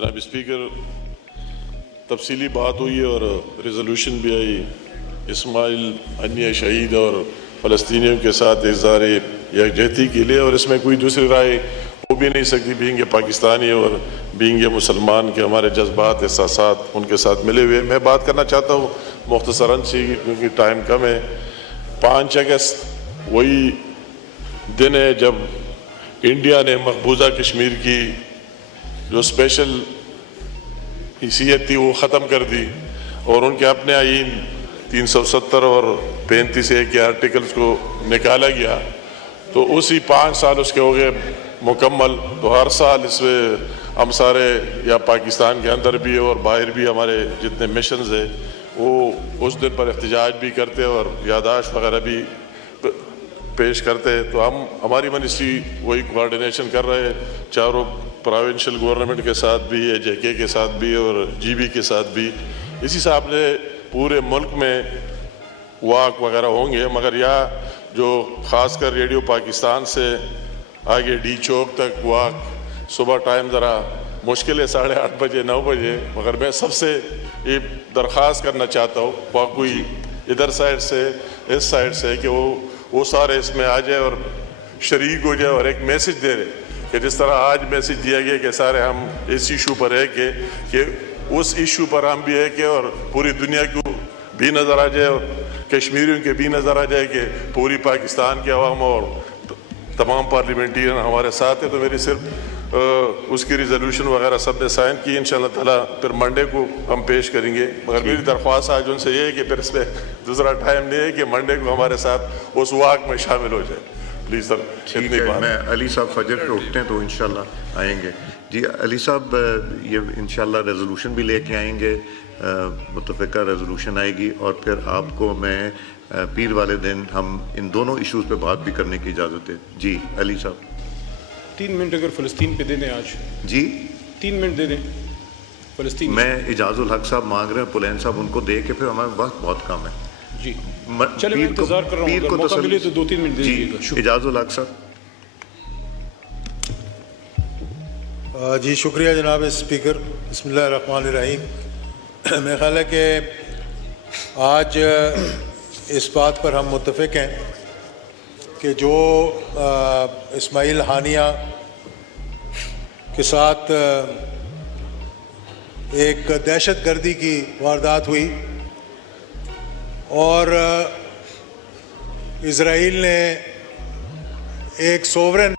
जनाब स्पीकर, तफसीली बात हुई और रेजोल्यूशन भी आई। इस्माइल हनिया शहीद और फ़लस्तीनियों के साथ इज़हार यकजहती के लिए, और इसमें कोई दूसरी राय हो भी नहीं सकती। बीइंग पाकिस्तानी और बीइंग मुसलमान के हमारे जज्बात एहसासात उनके साथ मिले हुए। मैं बात करना चाहता हूँ मुख्तसरन सी, क्योंकि टाइम कम है। 5 अगस्त वही दिन है जब इंडिया ने मकबूजा कश्मीर की जो स्पेशल हैसियत थी वो ख़त्म कर दी और उनके अपने आइन 370 और 35A के आर्टिकल्स को निकाला गया। तो उसी 5 साल उसके हो गए मुकम्मल। तो हर साल इसमें हम सारे, या पाकिस्तान के अंदर भी और बाहर भी हमारे जितने मिशंस है वो उस दिन पर एहतजाज भी करते और यादाश्त वगैरह भी पेश करते हैं। तो हमारी मिनिस्ट्री वही कोऑर्डिनेशन कर रहे हैं चारों प्रोविंशियल गवर्नमेंट के साथ भी, JK के साथ भी और GB के साथ भी। इसी हिसाब से पूरे मुल्क में वाक वगैरह होंगे, मगर यहाँ जो ख़ासकर रेडियो पाकिस्तान से आगे D चौक तक वाक सुबह टाइम ज़रा मुश्किल है, 8:30 बजे 9 बजे। मगर मैं सबसे ये दरख्वास्त करना चाहता हूँ, कोई इधर साइड से इस साइड से, कि वो सारे इसमें आ जाए और शरीक हो जाए और एक मैसेज दे रहे कि जिस तरह आज मैसेज दिया गया कि सारे हम इस इशू पर है कि उस इशू पर हम भी है कि और पूरी दुनिया को भी नज़र आ जाए और कश्मीरियों के भी नज़र आ जाए कि पूरी पाकिस्तान के अवाम और तमाम पार्लियामेंटियन हमारे साथ है। तो मेरी सिर्फ उसकी रिजोल्यूशन वगैरह सब ने साइन की। इंशाअल्लाह ताला फिर मंडे को हम पेश करेंगे। मगर मेरी दरख्वास्त आज उनसे ये है कि फिर इसमें दूसरा टाइम नहीं है कि मंडे को हमारे साथ उस वाक में शामिल हो जाए। प्लीज़ सर, ठीक है। मैं अली साहब फजर पे उठते हैं तो इंशाल्लाह आएंगे। जी अली साहब, ये इंशाल्लाह रेजोल्यूशन भी लेके आएंगे, मुतफ़िका रेजोल्यूशन आएगी और फिर आपको मैं पीर वाले दिन हम इन दोनों इश्यूज़ पे बात भी करने की इजाज़त है। जी अली साहब, 3 मिनट अगर फ़लस्तीन पे दे दें आज। जी 3 मिनट दे दें फ़लस्तीन। मैं इजाज़ुल हक साहब मांग रहे हैं, पुलैन साहब उनको दे के फिर हमारे पास बहुत काम है। जी चलिए, मैं इंतजार कर रहा हूँ, अगर मौका मिले तो 2-3 मिनट दे दीजिएगा। इजाज़ुल हक साहब। जी शुक्रिया जनाब स्पीकर। बिस्मिल्लाहिर्रहमानिर्रहीम। मेरा ख्याल है कि आज इस बात पर हम मुत्तफ़िक़ हैं कि जो इस्माइल हानिया के साथ एक दहशतगर्दी की वारदात हुई और इज़राइल ने एक सोवरेन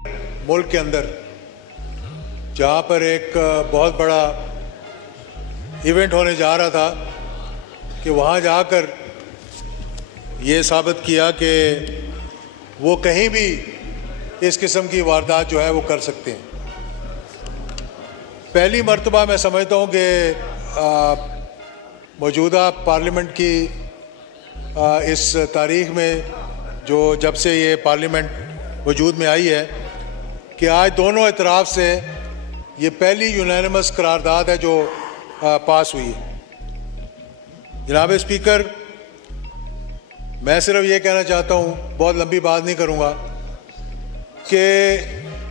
मुल्क के अंदर, जहाँ पर एक बहुत बड़ा इवेंट होने जा रहा था, कि वहाँ जाकर ये साबित किया कि वो कहीं भी इस किस्म की वारदात जो है वो कर सकते हैं। पहली मर्तबा मैं समझता हूँ कि मौजूदा पार्लियामेंट की इस तारीख़ में, जो जब से ये पार्लियामेंट वजूद में आई है, कि आज दोनों इतराफ़ से ये पहली यूनानिमस करारदाद है जो पास हुई है। जनाब स्पीकर, मैं सिर्फ ये कहना चाहता हूँ, बहुत लंबी बात नहीं करूँगा, कि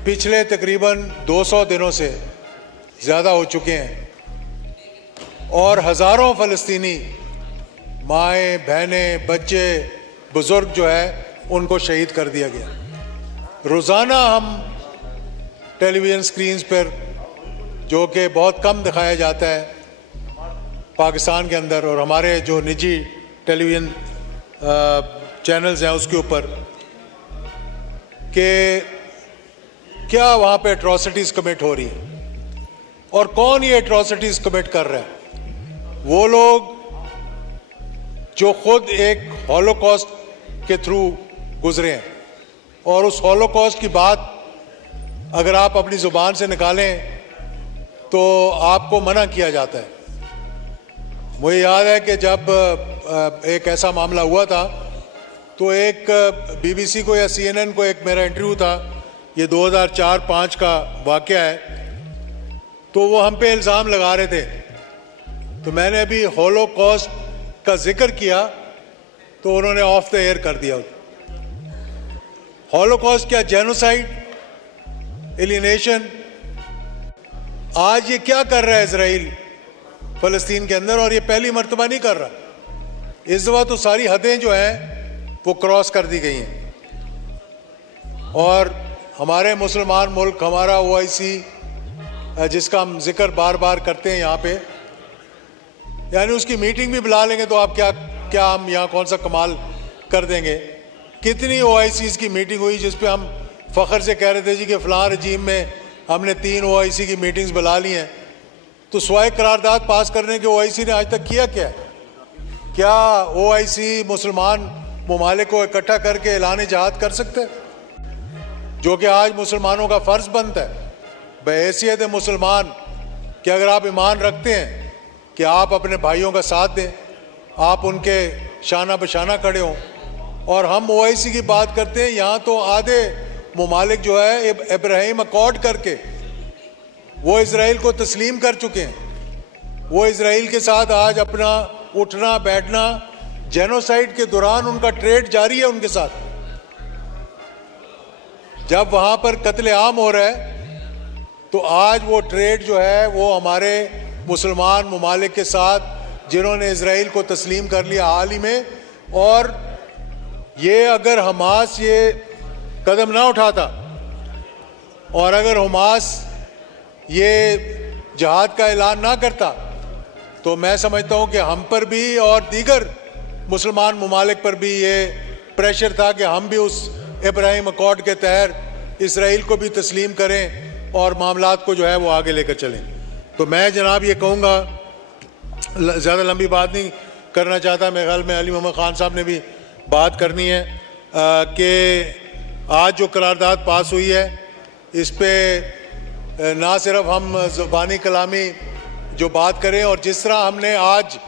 पिछले तकरीबन 200 दिनों से ज़्यादा हो चुके हैं और हज़ारों फ़लस्तीनी माएँ, बहनें, बच्चे, बुज़ुर्ग जो है उनको शहीद कर दिया गया। रोज़ाना हम टेलीविज़न स्क्रीन्स पर, जो कि बहुत कम दिखाया जाता है पाकिस्तान के अंदर, और हमारे जो निजी टेलीविज़न चैनल्स हैं उसके ऊपर, कि क्या वहाँ पे एट्रॉसिटीज़ कमिट हो रही हैं और कौन ये एट्रॉसिटीज़ कमिट कर रहा है। वो लोग जो खुद एक हॉलोकॉस्ट के थ्रू गुजरे हैं, और उस हॉलोकॉस्ट की बात अगर आप अपनी ज़ुबान से निकालें तो आपको मना किया जाता है। मुझे याद है कि जब एक ऐसा मामला हुआ था तो एक BBC को या CNN को एक मेरा इंटरव्यू था, ये 2004-5 का वाक़या है, तो वो हम पे इल्ज़ाम लगा रहे थे। तो मैंने अभी हॉलोकॉस्ट का जिक्र किया तो उन्होंने ऑफ द एयर कर दिया। हॉलोकॉस्ट क्या जेनोसाइड, एलिनेशन, आज ये क्या कर रहा है इजराइल फ़लस्तीन के अंदर, और ये पहली मर्तबा नहीं कर रहा। इस दफ़ा तो सारी हदें जो हैं वो क्रॉस कर दी गई हैं। और हमारे मुसलमान मुल्क, हमारा OIC जिसका हम जिक्र बार बार करते हैं यहाँ पे, यानी उसकी मीटिंग भी बुला लेंगे तो आप क्या हम यहाँ कौन सा कमाल कर देंगे। कितनी OICs की मीटिंग हुई जिस पे हम फ़ख्र से कह रहे थे जी कि फ़लाँ रजीम में हमने 3 OIC की मीटिंग्स बुला ली हैं। तो स्वाय करारदाद पास करने के OIC ने आज तक किया क्या है? क्या OIC मुसलमान ममालिक को इकट्ठा करके ऐलान जहाद कर सकते हैं, जो कि आज मुसलमानों का फ़र्ज़ बनता है बहैसियत मुसलमान कि अगर आप ईमान रखते हैं कि आप अपने भाइयों का साथ दें, आप उनके शाना बशाना खड़े हों। और हम OIC की बात करते हैं, यहाँ तो आधे ममालिक जो है इब्राहिम अकॉर्ड करके वो इजराइल को तस्लीम कर चुके हैं। वो इजराइल के साथ आज अपना उठना बैठना, जेनोसाइड के दौरान उनका ट्रेड जारी है उनके साथ। जब वहाँ पर कत्ले आम हो रहा है तो आज वो ट्रेड जो है वो हमारे मुसलमान ममालिक के साथ जिन्होंने इजराइल को तस्लीम कर लिया हाल ही में। और ये अगर हमास ये कदम ना उठाता और अगर हमास ये जहाद का ऐलान ना करता तो मैं समझता हूँ कि हम पर भी और दीगर मुसलमान ममालिक पर भी ये प्रेशर था कि हम भी उस इब्राहिम अकॉर्ड के तहत इसराइल को भी तस्लीम करें और मामलात को जो है वो आगे लेकर चलें। तो मैं जनाब ये कहूँगा, ज़्यादा लंबी बात नहीं करना चाहता, मेरे ख्याल में अली मोहम्मद ख़ान साहब ने भी बात करनी है कि आज जो करारदाद पास हुई है इस पे ना सिर्फ हम ज़ुबानी कलामी जो बात करें, और जिस तरह हमने आज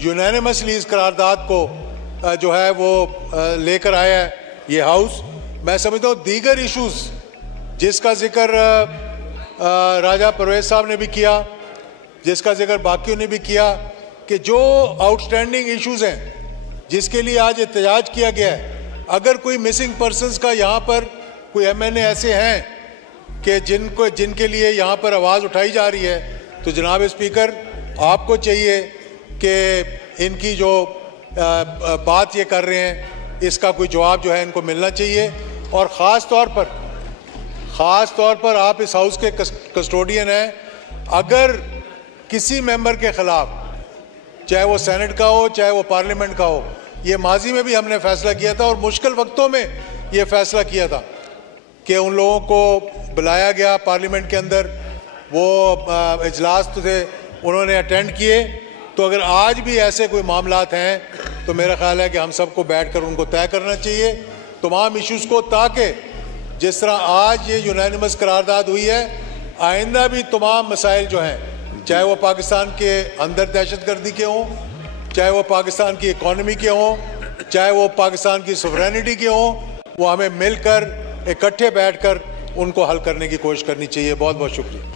यूनानिमसली इस करारदाद को जो है वो लेकर आया है ये हाउस, मैं समझता हूँ दीगर इश्यूज़ जिसका जिक्र राजा परवेज़ साहब ने भी किया, जिसका जिक्र बाकियों ने भी किया, कि जो आउटस्टैंडिंग इश्यूज़ हैं जिसके लिए आज एहतजाज किया गया है, अगर कोई मिसिंग पर्सनस का यहाँ पर कोई MNA ऐसे हैं कि जिनके लिए यहाँ पर आवाज़ उठाई जा रही है, तो जनाब स्पीकर आपको चाहिए कि इनकी जो बात ये कर रहे हैं इसका कोई जवाब जो है इनको मिलना चाहिए। और ख़ास तौर पर आप इस हाउस के कस्टोडियन हैं, अगर किसी मेंबर के ख़िलाफ़, चाहे वो सेनेट का हो चाहे वो पार्लियामेंट का हो, ये माजी में भी हमने फैसला किया था और मुश्किल वक्तों में ये फैसला किया था कि उन लोगों को बुलाया गया पार्लियामेंट के अंदर, वो इजलास तो थे उन्होंने अटेंड किए। तो अगर आज भी ऐसे कोई मामलात हैं तो मेरा ख्याल है कि हम सबको बैठकर उनको तय करना चाहिए तमाम इश्यूज़ को, ताकि जिस तरह आज ये यूनानिमस करारदाद हुई है, आइंदा भी तमाम मसाइल जो हैं, चाहे वो पाकिस्तान के अंदर दहशतगर्दी के हों, चाहे वो पाकिस्तान की इकॉनमी के हों, चाहे वो पाकिस्तान की सोवरेनिटी के हों, वो हमें मिलकर इकट्ठे बैठकर उनको हल करने की कोशिश करनी चाहिए। बहुत बहुत शुक्रिया।